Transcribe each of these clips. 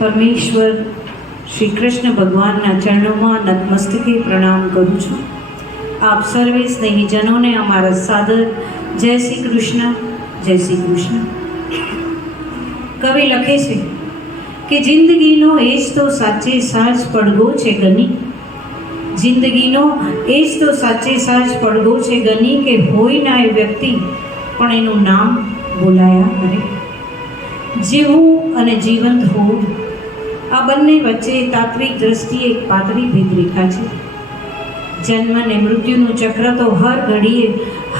परमेश्वर श्री कृष्ण भगवानના ચરણોમાં નતમસ્તકે પ્રણામ કરું છું। આપ સર્વે સ્નેહીજનોને અમારા સાદર જય શ્રી કૃષ્ણ, જય શ્રી કૃષ્ણ। કવિ લખે છે કે જિંદગીનો એ જ તો સાચે સાચ પડઘો છે ગની, જિંદગીનો એ જ તો સાચે સાચ પડઘો છે ગની કે હોય ના એ વ્યક્તિ પણ એનું નામ બોલાયા કરે। જીવવું અને જીવંત હોવું આ બંને વચ્ચે તાત્વિક દ્રષ્ટિએ એક પાતળી ભેદરેખા છે। જન્મ અને મૃત્યુનું ચક્ર તો હર ઘડીએ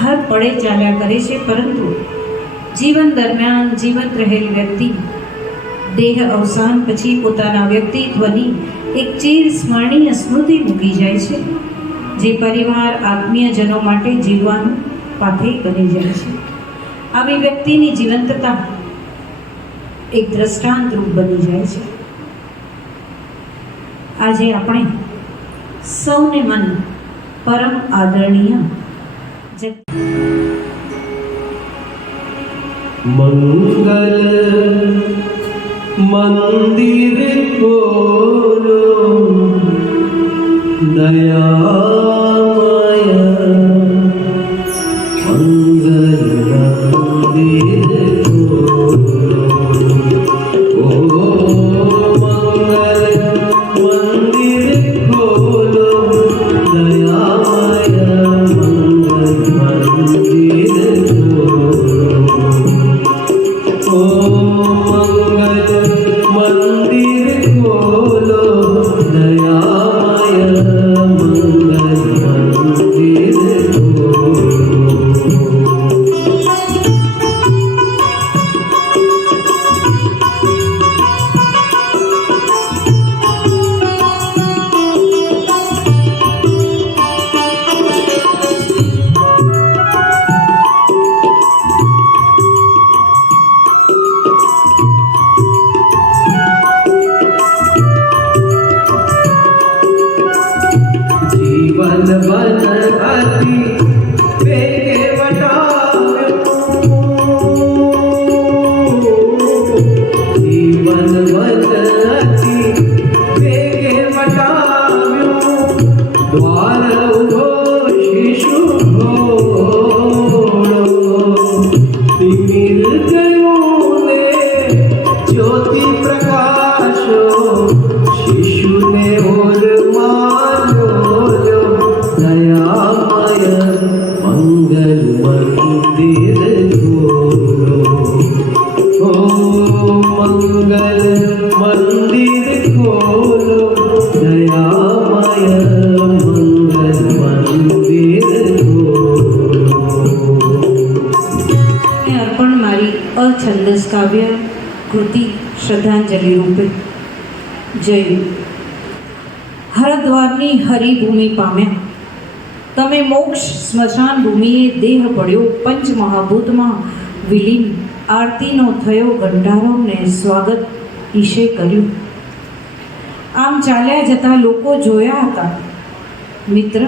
હર પળે ચાલ્યા કરે છે, પરંતુ જીવન દરમિયાન જીવંત રહેલ વ્યક્તિ દેહ અવસાન પછી પોતાના વ્યક્તિત્વની એક ચિર સ્મરણીય સ્મૃતિ મૂકી જાય છે, જે પરિવાર આત્મીયજનો માટે જીવવાનું પાથે બની જાય છે। આવી વ્યક્તિની જીવંતતા એક દ્રષ્ટાંત રૂપ બની જાય છે। આજે આપણે સૌને મન પરમ આદરણીય મંગલ મંદિર ખોલો દયામય, મંગલ મંદિર અછંદસ કાવ્ય કૃતિ શ્રદ્ધાંજલિ રૂપે જય હરદ્વારની હરિભૂમિ પામ્યા તમે મોક્ષ સ્મશાન ભૂમિએ દેહ પડ્યો પંચ મહાભૂતમાં વિલીન આરતીનો થયો ઘંટારો ને સ્વાગત ઈશે કર્યું. આમ ચાલ્યા જતા લોકો જોયા હતા. મિત્ર,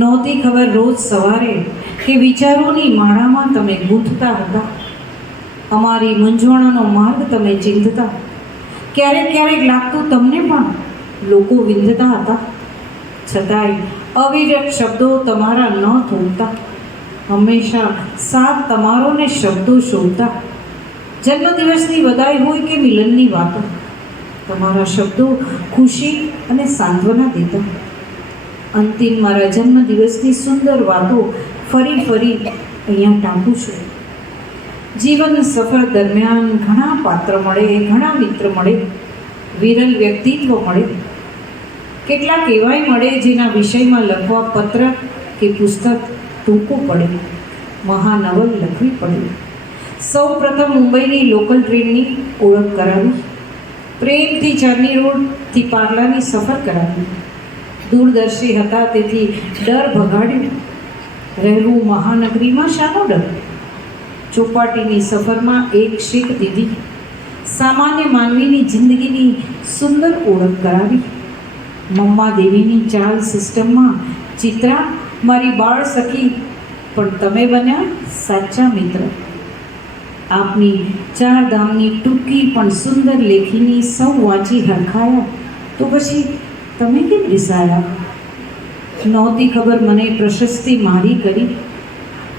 નહોતી ખબર રોજ સવારે કે વિચારોની માળામાં તમે ગૂંથતા હતા. અમારી મૂંઝવણોનો માર્ગ તમે ચિંતતા. ક્યારેક ક્યારેક લાગતું તમને પણ લોકો વિંધતા હતા. છતાંય અવિરત શબ્દો તમારા ન થોભતા. હંમેશા સાથ તમારો ને શબ્દો શોધતા. જન્મદિવસની વધાઈ હોય કે મિલનની વાતો, તમારા શબ્દો ખુશી અને સાંત્વના દેતા. અંતિમ મારા જન્મદિવસની સુંદર વાતો ફરી ફરી અહીંયા ટાંકું છું. જીવન સફર દરમિયાન ઘણા પાત્ર મળે, ઘણા મિત્ર મળે, વિરલ વ્યક્તિત્વ મળે, કેટલાક એવાય મળે જેના વિષયમાં લખવા પત્ર કે પુસ્તક ટૂંકું પડે, મહાનવલ લખવી પડે. સૌ પ્રથમ મુંબઈની લોકલ ટ્રેનની ઓળખ કરાવી, પ્રેમથી ચર્ની રોડથી પાર્લાની સફર કરાવી. દૂરદર્શી હતા તેથી ડર ભગાડ્યો. રહેવું મહાનગરીમાં શાનો ડર? ચોપાટીની સફરમાં એક શીખ દીધી. સામાન્ય માનવીની જિંદગીની સુંદર ઓળખ કરાવી. મમ્મા દેવીની ચાલ સિસ્ટમમાં ચિત્રા મારી બાળ સખી, પણ તમે બન્યા સાચા મિત્ર. આપની ચાર ધામની ટૂંકી પણ સુંદર લેખીની સૌ વાંચી હરખાયા, તો પછી તમે કેમ રિસાયા? નહોતી ખબર મને પ્રશસ્તિ મારી કરી.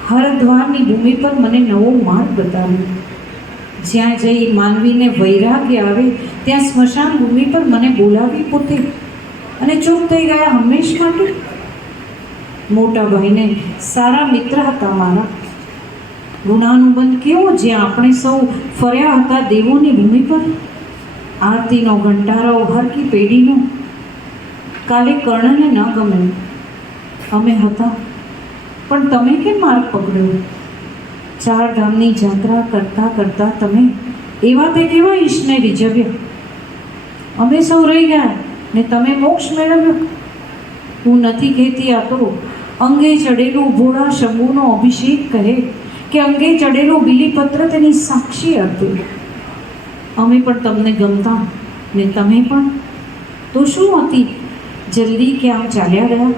હરદ્વારની ભૂમિ પર મને નવો માર્ગ બતાવ્યો. જ્યાં જઈ માનવીને વૈરાગ્ય આવે ત્યાં સ્મશાન ભૂમિ પર મને બોલાવી પોતે, અને ચૂપ થઈ ગયા હંમેશ માટે. મોટા ભાઈને સારા મિત્ર હતા મારા. ગુનાનુબંધ કેવો જ્યાં આપણે સૌ ફર્યા હતા દેવોની ભૂમિ પર. આરતીનો ઘંટારો હરકી પેઢીનો. કાલે કર્ણને ન ગમે, અમે હતા, પણ તમે કેમ માર્ગ પકડ્યો? ચાર ધામની યાત્રા કરતાં કરતાં તમે એવા તે કેવા ઈશને રીઝવ્યા. અમે સૌ રહી ગયા ને તમે મોક્ષ મેળવ્યો. હું નથી કહેતી, આ તો અંગે ચડેલું ભોળા શંભુનો અભિષેક કહે કે અંગે ચડેલું બીલીપત્ર તેની સાક્ષી હતું. અમે પણ તમને ગમતા ને તમે પણ. તો શું હતી જલ્દી ક્યાં ચાલ્યા ગયા?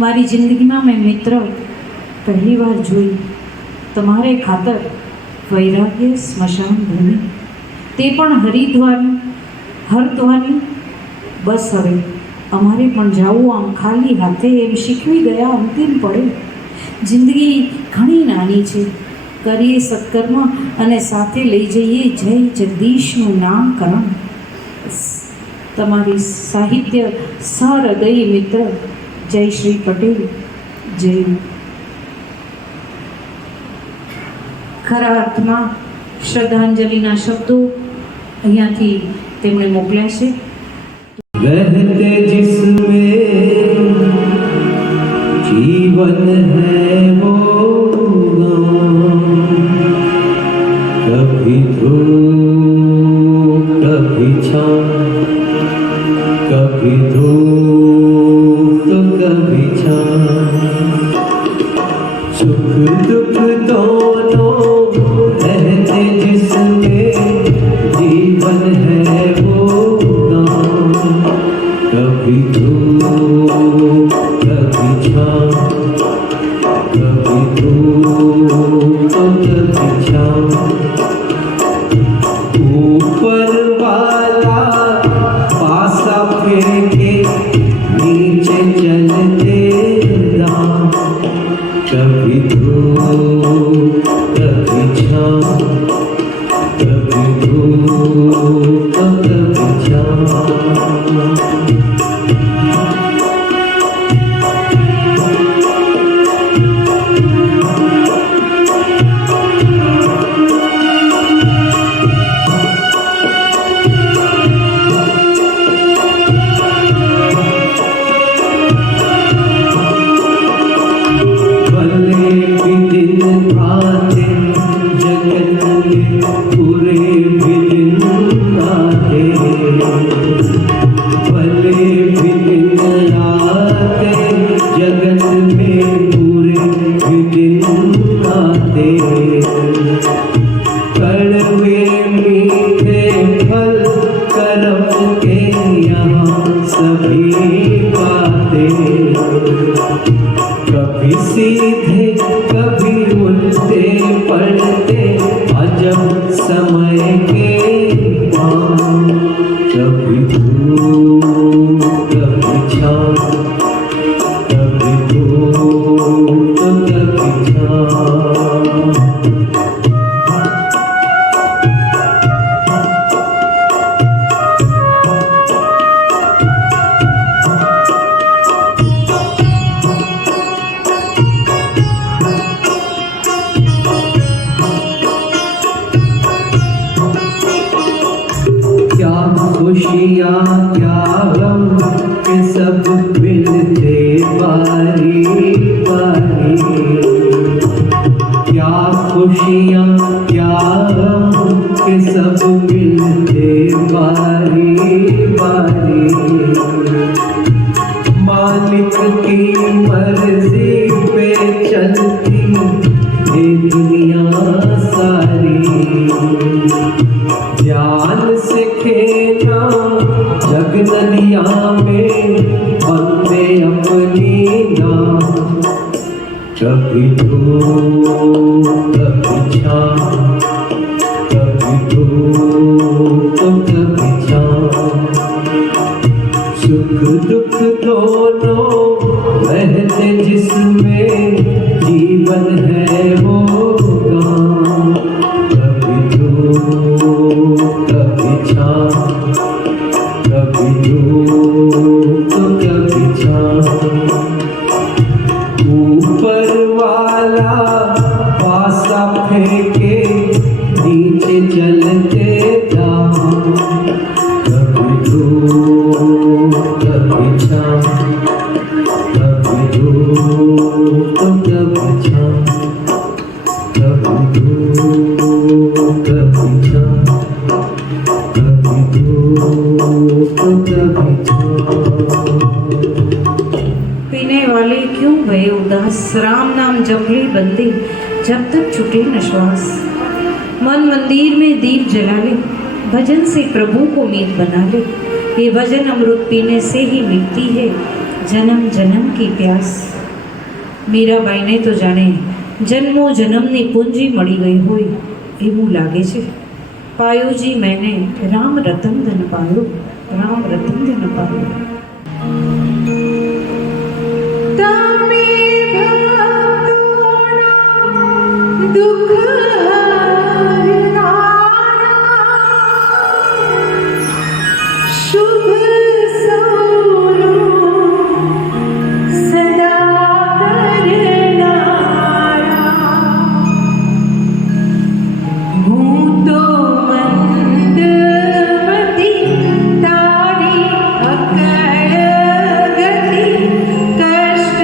મારી જિંદગીમાં મેં મિત્ર પહેલી વાર જોઈ. તમારે ખાતર વૈરાગ્ય સ્મશાન ભૂમિ, તે પણ હરદ્વારની. બસ હવે અમારે પણ જાવું આમ ખાલી હાથે એમ શીખવી ગયા અંતિમ પડે. જિંદગી ઘણી નાની છે, કરીએ સત્કર્મ અને સાથે લઈ જઈએ જય જગદીશનું નામકરણ. તમારી સાહિત્ય સહૃદયી મિત્ર જય શ્રી પટેલ. જય. ખરા અર્થમાં શ્રદ્ધાંજલિના શબ્દો અહીંયાથી તેમણે મોકલ્યા છે. बहते जिसमें जीवन है वो कभी धूप कभी छाँव, कभी धूप तो कभी छाँव, सुख दुख दोनों रहते जिसमें जीवन है वो कभी धूप कभी छाँव, कभी धूप तो कभी छाँव, ऊपर वाला पासा फेंके नीचे चलते दाम, कभी धूप पाते, कड़वे मीठे फल कर्म के यहाँ सभी पाते, कभी सीधे कभी उल्टे पड़ते अजब समय के पाँव, कभी धूप कभी छाँव, कभी धूप कभी छाँव। क्या खुशियाँ क्या गम के सब मिलते बारी बारी, क्या खुशियाँ क्या गम के सब मिलते बारी बारी, मालिक की मर्जी पे चलती ये दुनिया सारी, ध्यान से खेना जग नदिया में बंदे अपनी नाव, कभी धूप कभी छाँव, कभी धूप कभी छाँव, सुख दुख दोनों रहते जिसमें जीवन है वो गाँव, कभी धूप कभी छाँव, कभी धूप कभी छाँव। ऊपर वाला पासा फेंके नीचे चलते जाओ, कभी धूप कभी छाँव, कभी धूप कभी छाँव, कभी धूप कभी छाँव, कभी धूप कभी छाँव। पीने वाले क्यों भये उदास, राम नाम जप ले बंदे जब तक छूटे न श्वास। मन मंदिर में दीप जला ले, भजन से प्रभु को मीत बना ले। ये भजन अमृत पीने से ही मिटती है जन्म जन्म की प्यास। મીરાબાઈને તો જાણે જન્મો જન્મની પૂંજી મળી ગઈ હોય એવું લાગે છે। પાયોજી મેને રામ રતન ધન પાયો, રામ રતન ધન પાયો। તમે ભક્તોના દુઃખ હરનારા, શુભ સૌનો સદા કરનારા। હું તો મંદમતી તારી અકળ ગતિ, કષ્ટ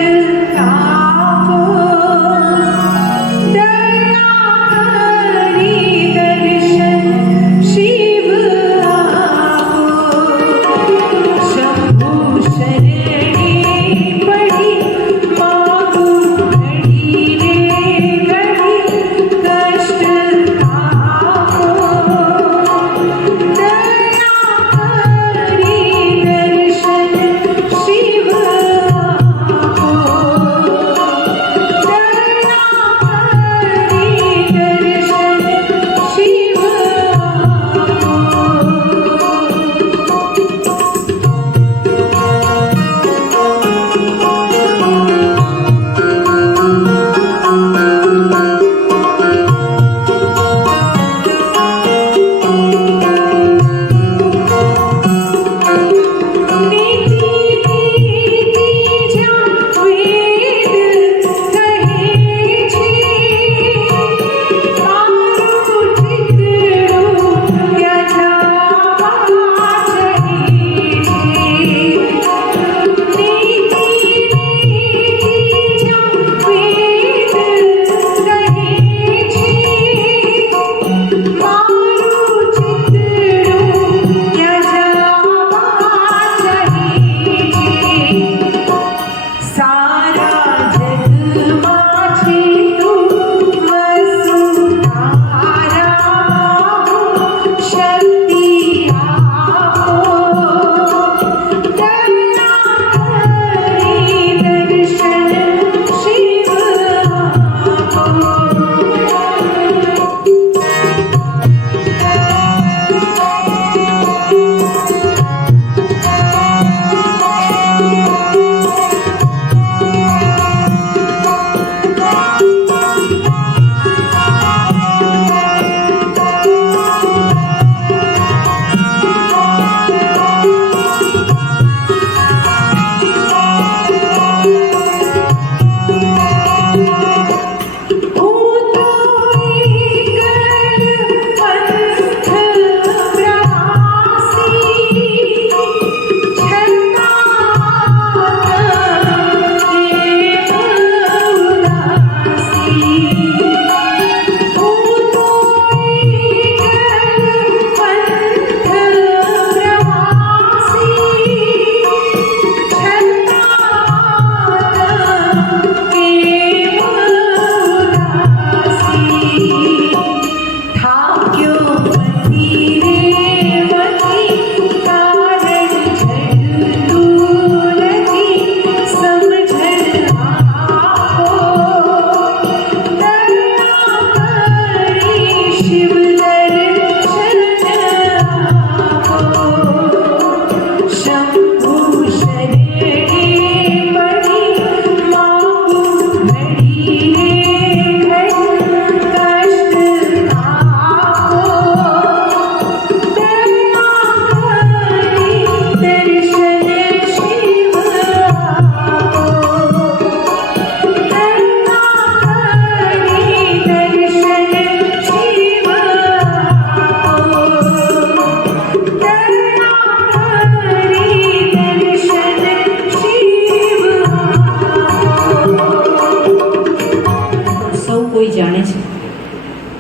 કોઈ જાણે છે,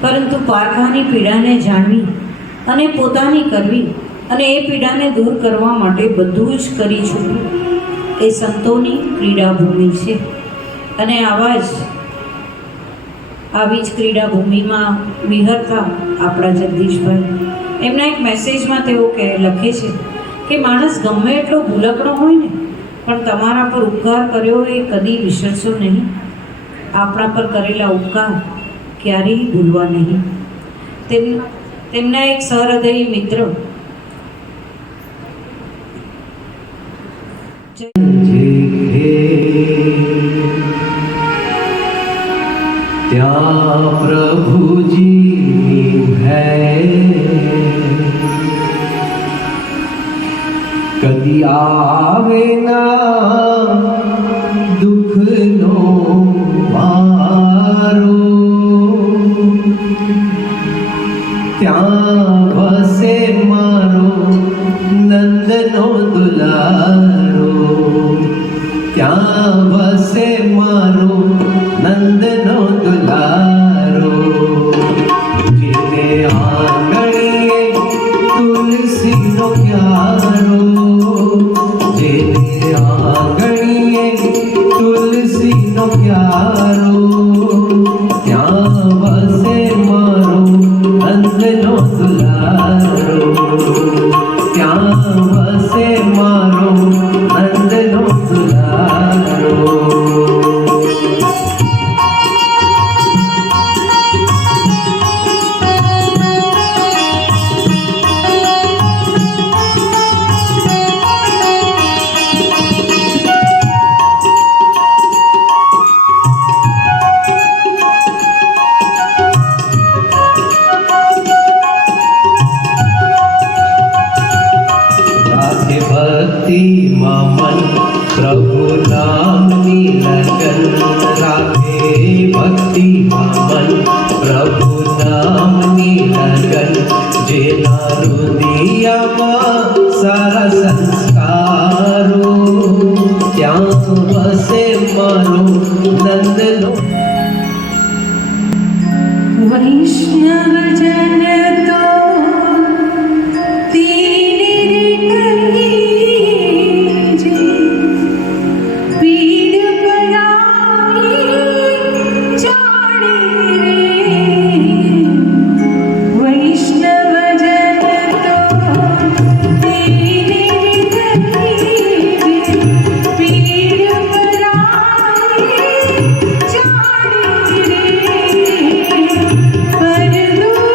પરંતુ પારખાની પીડાને જાણવી અને પોતાની કરવી અને એ પીડાને દૂર કરવા માટે બધું જ કરી છૂટવું એ સંતોની ક્રીડાભૂમિ છે. અને આવી જ ક્રીડાભૂમિમાં વિહરતા આપણા જગદીશભાઈ, એમના એક મેસેજમાં તેઓ લખે છે કે માણસ ગમે એટલો ભૂલકણો હોય ને, પણ તમારા પર ઉપકાર કર્યો એ કદી વિસરશો નહીં. આપણા પર કરેલા ઉપકાર ક્યારેય ભૂલવા નહીં. તેમના એક સહૃદયી મિત્ર ત્યાં પ્રભુજીની હૈ કદી આવે ના દુઃખનો વારો, ત્યાં વસે મારો નંદનો દુલારો, ત્યાં વસે મારો નંદનો દુલારો. જેને આંગણીએ તુલસીનો ક્યારો, જેને આંગણીએ તુલસીનો ક્યારો, ત્યાં વસે મારો નંદનો દુલારો, ત્યાં વસે મારો નંદનો દુલારો. ભક્તિમાં મન પ્રભુ નામની લગન રાખે, ભક્તિમાં મન પ્રભુ નામની લગન, જેના હૃદયમાં સારા સંસ્કારો, ત્યાં વસે મારો નંદનો. વૈષ્ણવજન તો Perdu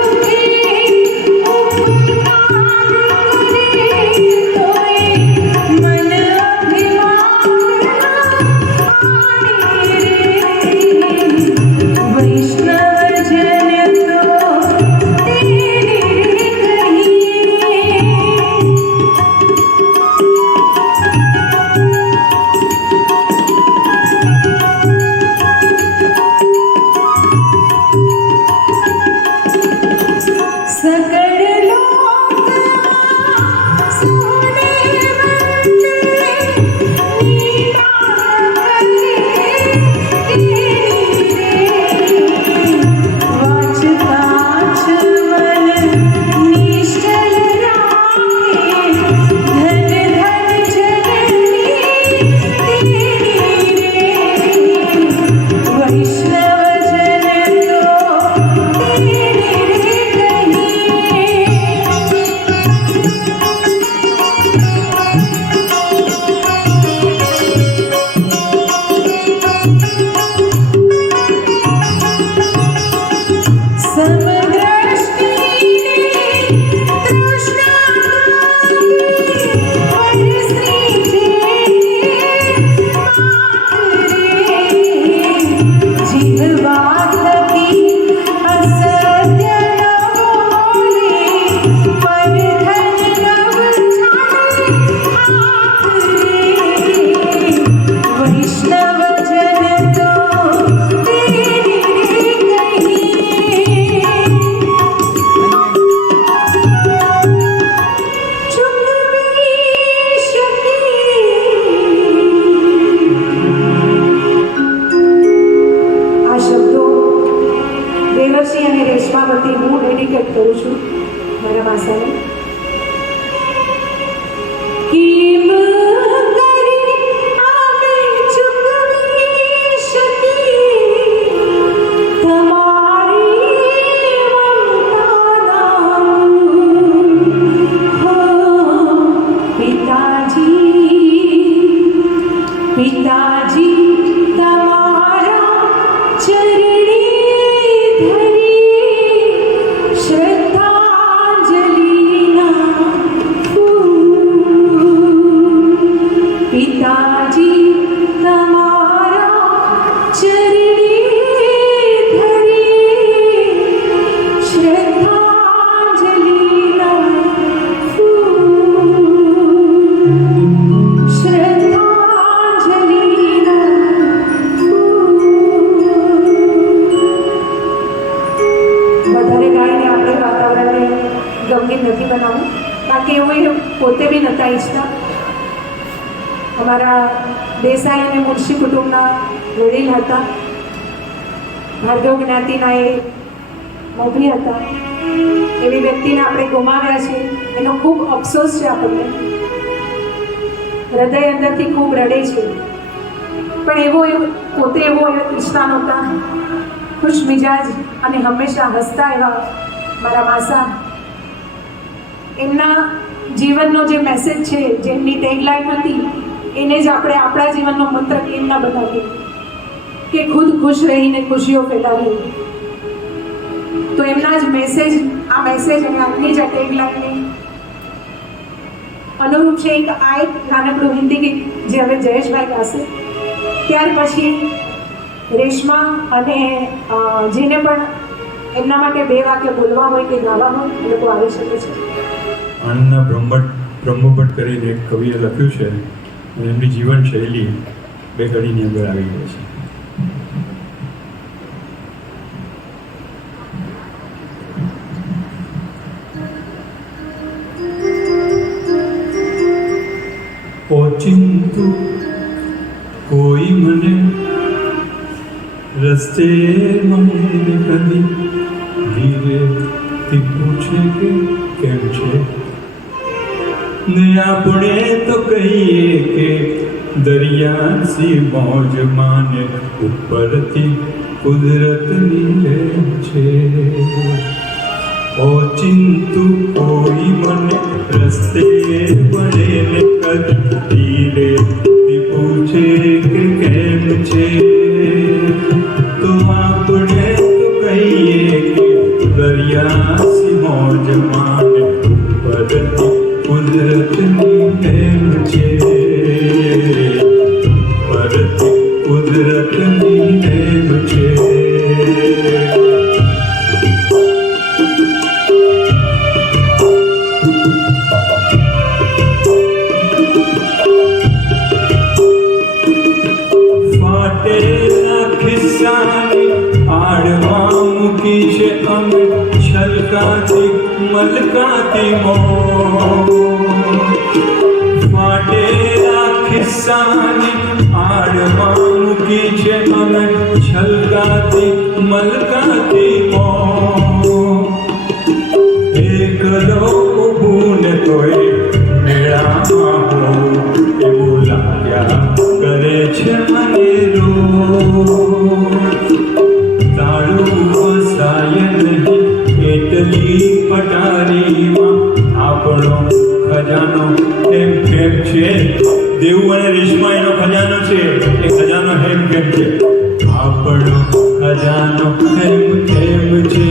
રેશમા વતી હું ડેડિકેટ કરું છું મારા માસાને. કેમ કરી આપણે ચૂકવી શકીએ તમારી મમતાના પિતાજી તમારા ચરણે ધરી શ્રદ્ધાંજલિના ફૂલ. પિતાજી તમારા ચરણે ધરી શ્રદ્ધાંજલિના ફૂલ. વધારે ગાઈને આપણે વાતાવરણને ગમગીન નથી બનાવવું, કારણ કે એવું એ પોતે બી નહોતા ઈચ્છતા. અમારા દેસાઈ અને મુનશી કુટુંબના વડીલ હતા, ભાર્ગવ જ્ઞાતિના એ મોભી હતા. એવી વ્યક્તિને આપણે ગુમાવ્યા છે, એનો ખૂબ અફસોસ છે આપણને. હૃદય અંદરથી ખૂબ રડે છે, પણ એવો પોતે એવો ઈચ્છતા નહોતા. ખુશ મિજાજ અને હંમેશા હસતા એવા મારા માસા, એમના જીવનનો જે મેસેજ છે, જેમની ટેગલાઇન હતી, એને જ આપણે આપણા જીવનનો મંત્ર કેમ ના બનાવીએ કે ખુદ ખુશ રહીને ખુશીઓ ફેલાવીએ. તો એમના જ મેસેજ, આ મેસેજ અને આજની જ ટેગલાઇનની અનુરૂપ છે. એક આ એક નાનકડું હિન્દી ગીત જે હવે જયેશભાઈ ગાશે, ત્યાર પછી રેશમા અને જેને પણ એમના માટે બે વાક્ય બોલવા હોય કે ગાવા હોય એ લોકો આવી શકે છે. આનંદના બ્રહ્મભટ્ટ કરીને એક કવિએ લખ્યું છે અને એમની જીવન શૈલી બે કડીની અંદર આવી ગઈ છે. ઓચિંતું કોઈ મને રસ્તે મળે કદી ધીરેથી પૂછે કે કેમ છે, ને આપણે તો કહીએ કે દરિયાસી મોજ માને ઉપરથી કુદરતની લે છે. ઓચિંતું કોઈ મને રસ્તે મળે ને કદી ધીરેથી પૂછે કે કેમ છે, તો આપણે તો કહીએ કે દરિયાસી મોજ માને ઉપરથી કુદરતની પ્રેમ છે, પરથી કુદરતની પ્રેમ છે. આડમાં મૂકી છે અમે છલકાતી મલકાતી મોં, ફાટેલા ખિસ્સાની આડમાં મૂકી છે અમે છલકાતી મલકાતી મોં. એકલો ઊભું ને તોય મેળામાં હોઉં એવું લાગ્યા કરે છે મને રોજ. તાળું વસાય નહીં એટલી પટારીમાં આપણો ખજાનો એમ કેમ છે. દેવું અને રેશમા એનો ખજાનો છે, એ ખજાનો એમ કેમ છે, આપણો ખજાનો એમ કેમ છે.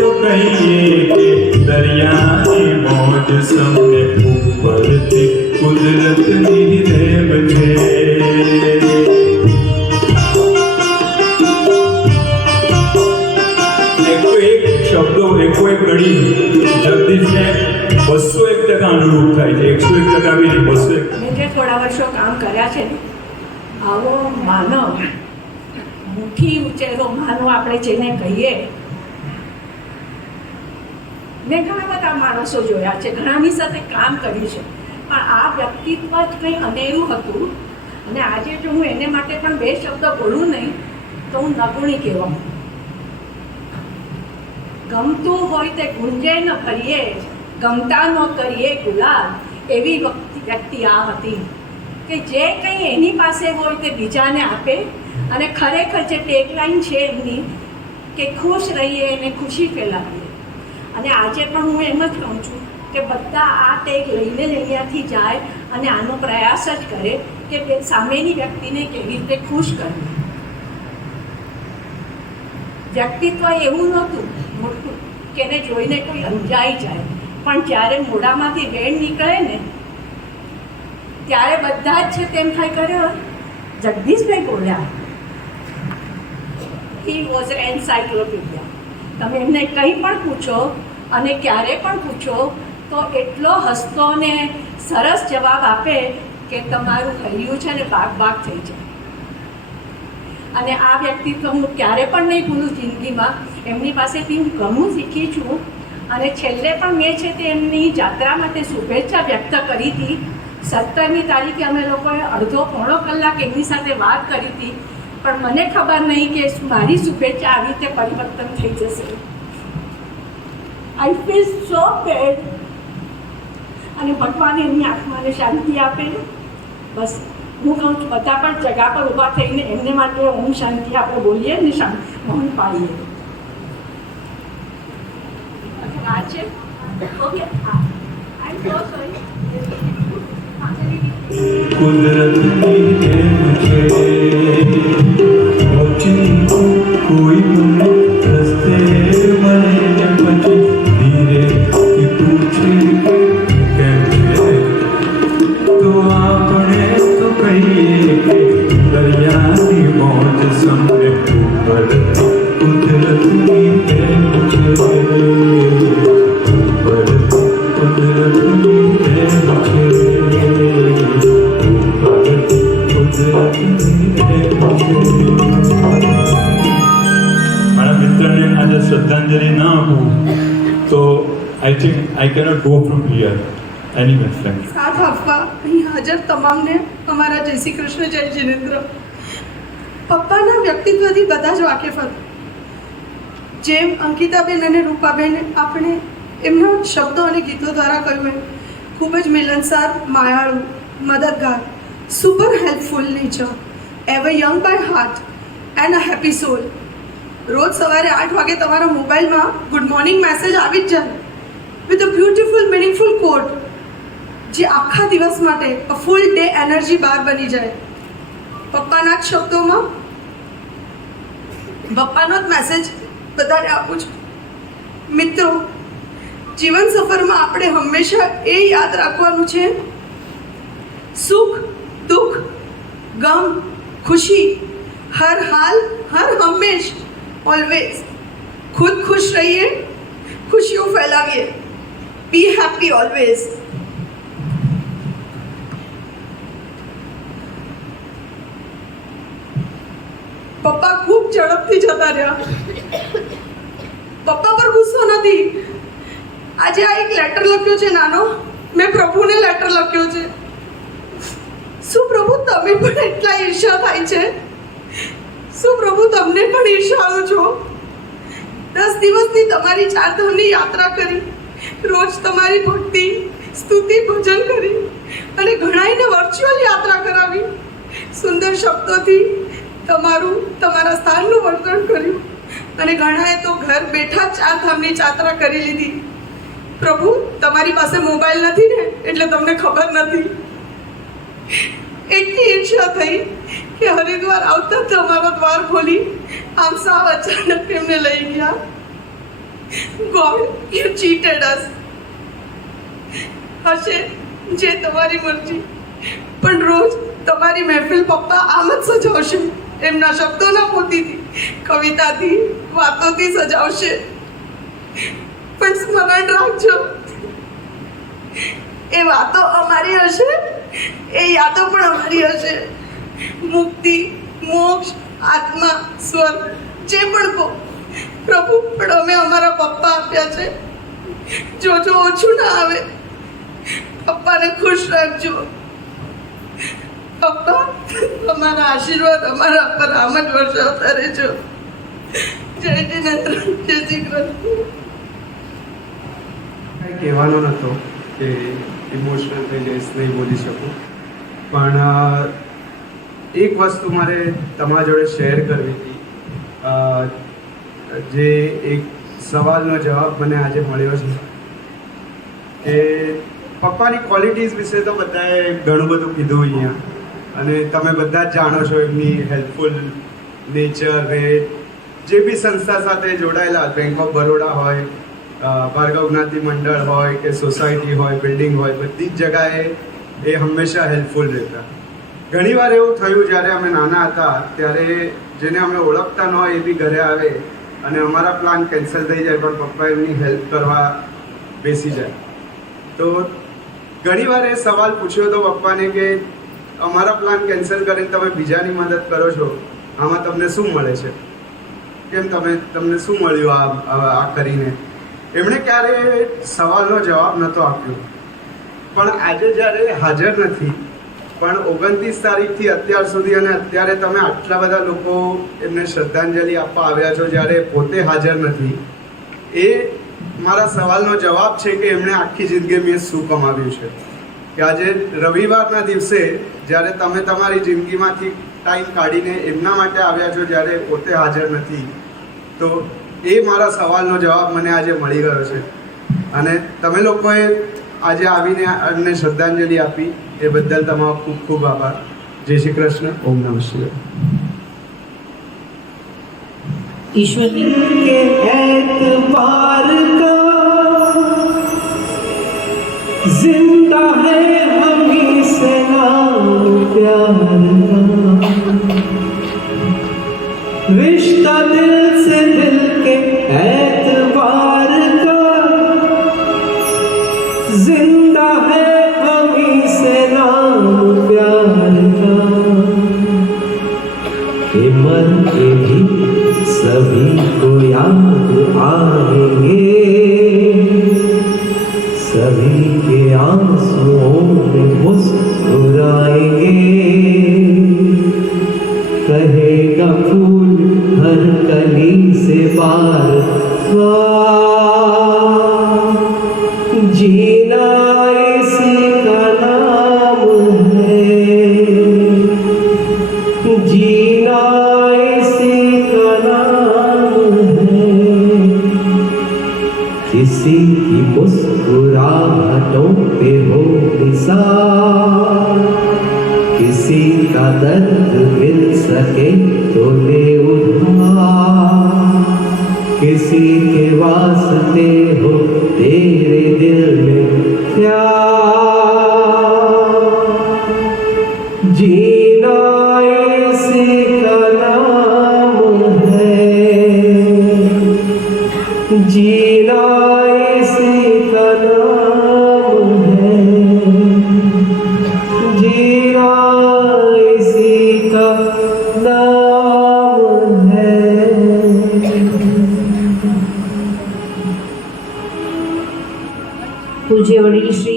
તો કહીએ કે દરિયાની મોજ સૌને ઉપરથી કુદરતની રેમ છે. શબ્દો એકો એક ઘડી જગદીશને 201% અનુરૂપ થાય છે. 101% બી નહીં, 201. મેં જે થોડા વર્ષો કામ કર્યા છે ને, આવો માનવ મુઠી ઉચેરો માનવ આપણે જેને કહીએ, મેં ઘણા બધા માણસો જોયા છે, ઘણાની સાથે કામ કર્યું છે, પણ આ વ્યક્તિત્વ જ કંઈ અનેરું હતું. અને આજે જો હું એને માટે પણ બે શબ્દ બોલું નહીં તો હું નગુણી કહેવા. ગમતું હોય તે ગુંજે ન ફરીએ, ગમતા નો કરીએ ગુલાલ, એવી વ્યક્તિ આ હતી કે જે કંઈ એની પાસે હોય તે બીજાને આપે. અને ખરેખર જે ટેગલાઇન છે એમની કે ખુશ રહીએ અને ખુશી ફેલાવીએ. અને આજે પણ હું એમ જ કહું છું કે બધા આ ટેગ લઈને જ અહીંયાથી જાય અને આનો પ્રયાસ જ કરે કે સામેની વ્યક્તિને કેવી રીતે ખુશ કરવી. વ્યક્તિત્વ એવું નહોતું મોટું કે એને જોઈને કોઈ અંજાઈ જાય, પણ જ્યારે મોઢામાંથી વેણ નીકળે ને ત્યારે બધા જ છે તેમ થાય કર્યો જગદીશભાઈ બોલ્યા. He was encyclopaedia. તમે એમને કંઈ પણ પૂછો અને ક્યારે પણ પૂછો તો એટલો હસતો ને સરસ જવાબ આપે કે તમારું હૈયું છે ને બાગ થઈ જાય. અને આ વ્યક્તિત્વ હું ક્યારે પણ નહીં ભૂલું જિંદગીમાં. એમની પાસેથી હું ઘણું શીખી છું. અને છેલ્લે પણ મેં છે તે એમની જાત્રા માટે શુભેચ્છા વ્યક્ત કરી હતી. 17મી તારીખે અમે લોકોએ અડધો-પોણો કલાક એમની સાથે વાત કરી હતી, પણ મને ખબર નહીં કે મારી શુભેચ્છા આવી રીતે પરિવર્તન થઈ જશે. I feel so bad. અને ભગવાન એમની આત્માને શાંતિ આપે. બસ હું કહું છું બધા પણ જગા પર ઊભા થઈને એમને માટે ઓમ શાંતિ આપણે બોલીએ ને મૌન પાડીએ. આ છે ઓકે. હા, આઈ સો સોરી. કુદરતની દેન છે, ઓછી કોઈ મને રસ્તે મળે ને પછી ધીરે પૂછે કેમ છે, તો આપણે તો કહીએ કે દરિયાની મોજ સમને ઉપર. કુદરતની દેન છે, ઉપર કુદરતની દેન છે. મારા મિત્રને આજે શ્રદ્ધાંજલિ ના આપું તો I think I cannot go from here. Anyway friend, સાથ આપવા અહીં હાજર તમામને અમારા જય શ્રી કૃષ્ણ, જય જિનેન્દ્ર. પપ્પાના વ્યક્તિત્વથી બધા જ વાકેફ હતા. જેમ અંકિતાબેન અને રૂપાબેન આપણે એમના શબ્દો અને ગીતો દ્વારા કહ્યું એમ ખૂબ જ મિલનસાર, માયાળુ, મદદગાર, super helpful nature, ever young by heart and a happy soul. રોજ સવારે 8 વાગે તમારા મોબાઈલમાં ગુડ મોર્નિંગ મેસેજ આવી જ જાય વિથ અ બ્યુટિફુલ મિનિંગફુલ કોટ, જે આખા દિવસ માટે અ ફૂલ ડે એનર્જી બાર બની જાય. પપ્પાના જ શબ્દોમાં પપ્પાનો જ મેસેજ બધાને આપું છું. મિત્રો, જીવન સફરમાં આપણે હંમેશા એ યાદ રાખવાનું છે, સુખ दुख, गम, खुशी, हर हाल, हर हमेश, ऑलवेज खुद खुश रहिए, खुशियों फैलाइए. Be happy always. પપ્પા ખૂબ ઝડપથી જતા રહ્યા. પપ્પા પર ગુસ્સો નથી. આજે આ એક લેટર લખ્યો છે નાનો, મેં પ્રભુને લેટર લખ્યો છે. શું પ્રભુ તમે પણ એટલા ઈર્ષ્યા થાય છે? શું પ્રભુ તમને પણ ઈર્ષ્યાળુ છો? 10 દિવસની તમારી ચારધામની યાત્રા કરી, રોજ તમારી ભક્તિ, સ્તુતિ, ભજન કરી અને ઘણાઈને વર્ચ્યુઅલ યાત્રા કરાવી. સુંદર શબ્દોથી તમારા સ્થાનનું વર્ણન કર્યું અને ઘણાએ તો ઘર બેઠા ચારધામની યાત્રા કરી લીધી. પ્રભુ, તમારી પાસે મોબાઈલ નથી ને એટલે તમને ખબર નથી. એટલી ઈચ્છા થઈ કે હરિદ્વાર આવતા તમારો દ્વાર ખોલી આમ સાવ અચાનક એમને લઈ ગયા. ગોડ, યુ ચીટેડ અસ. હશે જે તમારી મરજી, પણ રોજ તમારી મહેફિલ પપ્પા આમ જ સજાવશે. એમના શબ્દોના મોતીથી, કવિતાથી, વાતોથી સજાવશે. પણ સ્મરણ રાખજો, એ વાતો અમારી હશે, એ યાદો પણ અમારી હશે. મુક્તિ, મોક્ષ, આત્મા, સ્વર્ગ જે પણ કહો પ્રભુ, પણ અમે અમારા પપ્પા આપ્યા છે. જોજો ઓછું ના આવે. પપ્પાને ખુશ રાખજો. પપ્પા, તમારા આશીર્વાદ અમારા પર આમ જ વર્ષાવતા રહેજો. જય જિનેન્દ્ર, જય શ્રી કૃષ્ણ. કાંઈ કહેવાનો નહોતો કે ઇમોશનલ થઈ જઈશ, નહીં બોલી શકું, પણ એક વસ્તુ મારે તમારા જોડે શેર કરવી હતી. જે એક સવાલનો જવાબ મને આજે મળ્યો છે કે પપ્પાની ક્વોલિટીઝ વિશે તો બધાએ ઘણું બધું કીધું અહીંયા, અને તમે બધા જ જાણો છો એમની હેલ્પફુલ નેચર ને જે બી સંસ્થા સાથે જોડાયેલા, બેંક ઓફ બરોડા હોય, ભાર્ગવ જ્ઞાતિ મંડળ હોય કે સોસાયટી હોય, બિલ્ડિંગ હોય, બધી જ જગાએ એ હંમેશા હેલ્પફુલ રહેતા. ઘણીવાર એવું થયું જ્યારે અમે નાના હતા ત્યારે જેને અમે ઓળખતા ન હોય એ બી ઘરે આવે અને અમારા પ્લાન કેન્સલ થઈ જાય પણ પપ્પા એમની હેલ્પ કરવા બેસી જાય. તો ઘણીવાર એ સવાલ પૂછ્યો હતો પપ્પાને કે અમારા પ્લાન કેન્સલ કરીને તમે બીજાની મદદ કરો છો, આમાં તમને શું મળે છે? કેમ તમને શું મળ્યું આ કરીને? એમણે ક્યારે સવાલનો જવાબ નહોતો આપ્યો. પણ આજે જ્યારે હાજર નથી, પણ 29 તારીખથી અત્યાર સુધી અને અત્યારે તમે આટલા બધા લોકો એમને શ્રદ્ધાંજલિ આપવા આવ્યા છો જ્યારે પોતે હાજર નથી, એ મારા સવાલનો જવાબ છે કે એમણે આખી જિંદગી મેં શું કમાવ્યું છે. કે આજે રવિવારના દિવસે જ્યારે તમે તમારી જિંદગીમાંથી ટાઈમ કાઢીને એમના માટે આવ્યા છો જ્યારે પોતે હાજર નથી, તો એ મારા સવાલનો જવાબ મને આજે મળી ગયો છે. અને તમે લોકોએ આજે આવીને એમને શ્રદ્ધાંજલિ આપી એ બદલ તમારો ખૂબ ખૂબ આભાર. જય શ્રી કૃષ્ણ. ઓમ નમઃ શિવાય. ईश्वरी के एतबार का जिंदा है हमी से नाम प्यार का, रिश्ता दिल से दिल के एतबार का, जिंदा है हमी से नाम प्यार का, कि मर के भी सभी को याद आएंगे, सभी के आंसुओं में मुस्कुराएंगे, कहेगा फूल हर कली से बार बार, जीना इसी का नाम है, जीना इसी का नाम है, किसी की मुस्कुराहटों पे हो निसार, किसी का दर्द मिल सके तो ले उधार, किसी के वास्ते हो तेरे दिल में प्यार, जीना इसी का नाम है, जीना इसी का नाम है, जीना इसी का नाम है. પૂજ્ય વડીલ શ્રી